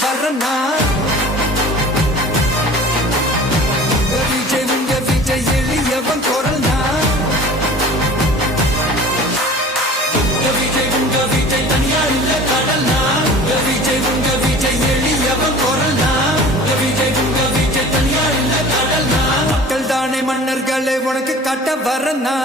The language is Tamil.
வரனா உங்க விஜய் எளியவன் குரல்னா உங்க விஜய் தனியா இல்ல கடல்னா உங்க விஜய் எளியவன் குரல்னா உங்க விஜய் தனியா இல்ல கடல்னா மக்கள் தானே மன்னர்களே உனக்கு காட்ட வரனா